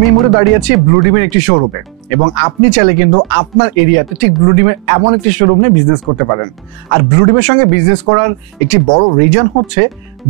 আমি এই মুহূর্তে দাঁড়িয়ে আছি ব্লু ডিমের একটি শোরুমে এবং আপনি চাইলে কিন্তু আপনার এরিয়াতে ঠিক ব্লু ডিমের এমন একটি শোরুম নিয়ে বিজনেস করতে পারেন। আর ব্লু ডিমের সঙ্গে বিজনেস করার একটি বড় রিজন হচ্ছে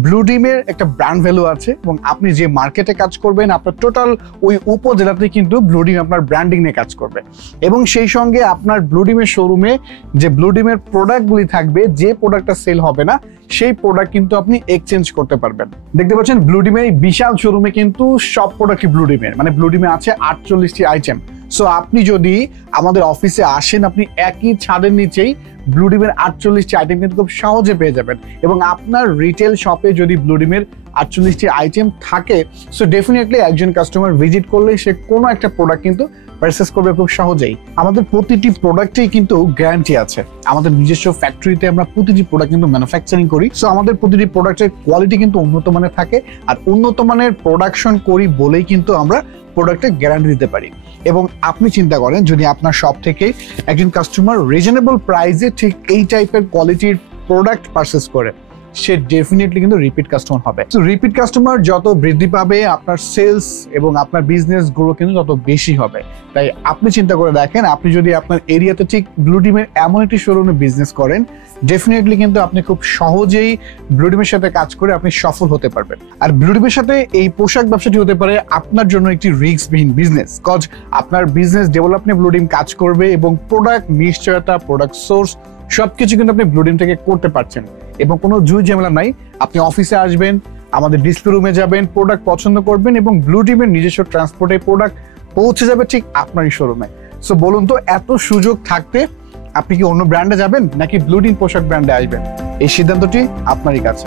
ব্লু ডিমের একটা ব্র্যান্ড ভ্যালু আছে এবং আপনি যে মার্কেটে কাজ করবেন আপনার টোটাল ওই উপজেলাতে কিন্তু ব্লু ডিম আপনার ব্র্যান্ডিং নিয়ে কাজ করবে এবং সেই সঙ্গে আপনার ব্লু ডিমের শোরুমে যে ব্লু ডিমের প্রোডাক্টগুলি থাকবে, যে প্রোডাক্টটা সেল হবে না সেই প্রোডাক্ট কিন্তু আপনি এক্সচেঞ্জ করতে পারবেন। দেখতে পাচ্ছেন ব্লু ডিমের এই বিশাল শোরুমে কিন্তু সব প্রোডাক্টই ব্লু ডিমের, মানে ব্লু ডিমে আছে 48টি আইটেম। সো আপনি যদি আমাদের অফিসে আসেন আপনি একই ছাদের নিচেই ব্লু ডিমের 48টি আইটেম কিন্তু খুব সহজে পেয়ে যাবেন এবং আপনার রিটেল শপে যদি ব্লু ডিমের 48টি আইটেম থাকে সো ডেফিনেটলি একজন কাস্টমার ভিজিট করলে সে কোনো একটা প্রোডাক্ট কিন্তু পারচেজ করবে খুব সহজেই। আমাদের প্রতিটি প্রোডাক্টেই কিন্তু গ্যারান্টি আছে। আমাদের নিজস্ব ফ্যাক্টরিতে আমরা প্রতিটি প্রোডাক্ট কিন্তু ম্যানুফ্যাকচারিং করি। সো আমাদের প্রতিটি প্রোডাক্টের কোয়ালিটি কিন্তু উন্নত মানের থাকে আর উন্নত মানের প্রোডাকশন করি বলেই কিন্তু আমরা প্রোডাক্টের গ্যারান্টি দিতে পারি। এবং আপনি চিন্তা করেন যদি আপনার শপ থেকে একজন কাস্টমার রিজনেবল প্রাইসে ঠিক এই টাইপের কোয়ালিটির প্রোডাক্ট পারচেজ করে সে ডেফিনেটলি কিন্তু রিপিট কাস্টমার হবে। তো রিপিট কাস্টমার যত বৃদ্ধি পাবে আপনার সেলস এবং আপনার বিজনেস গ্রো কিন্তু তত বেশি হবে। তাই আপনি চিন্তা করে দেখেন আপনি যদি আপনার এরিয়াতে ঠিক ব্লু ডিমের এমন একটি শোরুমে বিজনেস করেন ডেফিনেটলি কিন্তু আপনি খুব সহজেই ব্লু ডিমের সাথে কাজ করে আপনি সফল হতে পারবেন। আর ব্লু ডিমের সাথে এই পোশাক ব্যবসাটি হতে পারে আপনার জন্য একটি রিস্কবিহীন বিজনেস, কজ আপনার বিজনেস ডেভেলপমেন্ট ব্লু ডিম কাজ করবে এবং প্রোডাক্ট নিশ্চয়তা, প্রোডাক্ট সোর্স সবকিছু কিন্তু আপনি ব্লু ডিম থেকে করতে পারছেন এবং কোনো জুই ঝামেলা নাই। আপনি অফিসে আসবেন, আমাদের ডিসপ্লে রুমে যাবেন, প্রোডাক্ট পছন্দ করবেন এবং ব্লু ডিমের নিজস্ব ট্রান্সপোর্টে প্রোডাক্ট পৌঁছে যাবে ঠিক আপনারই শোরুমে। সো বলুন তো এত সুযোগ থাকতে আপনি কি অন্য ব্র্যান্ডে যাবেন নাকি ব্লু ডিম পোশাক ব্র্যান্ডে আসবেন? এই সিদ্ধান্তটি আপনারই কাছে।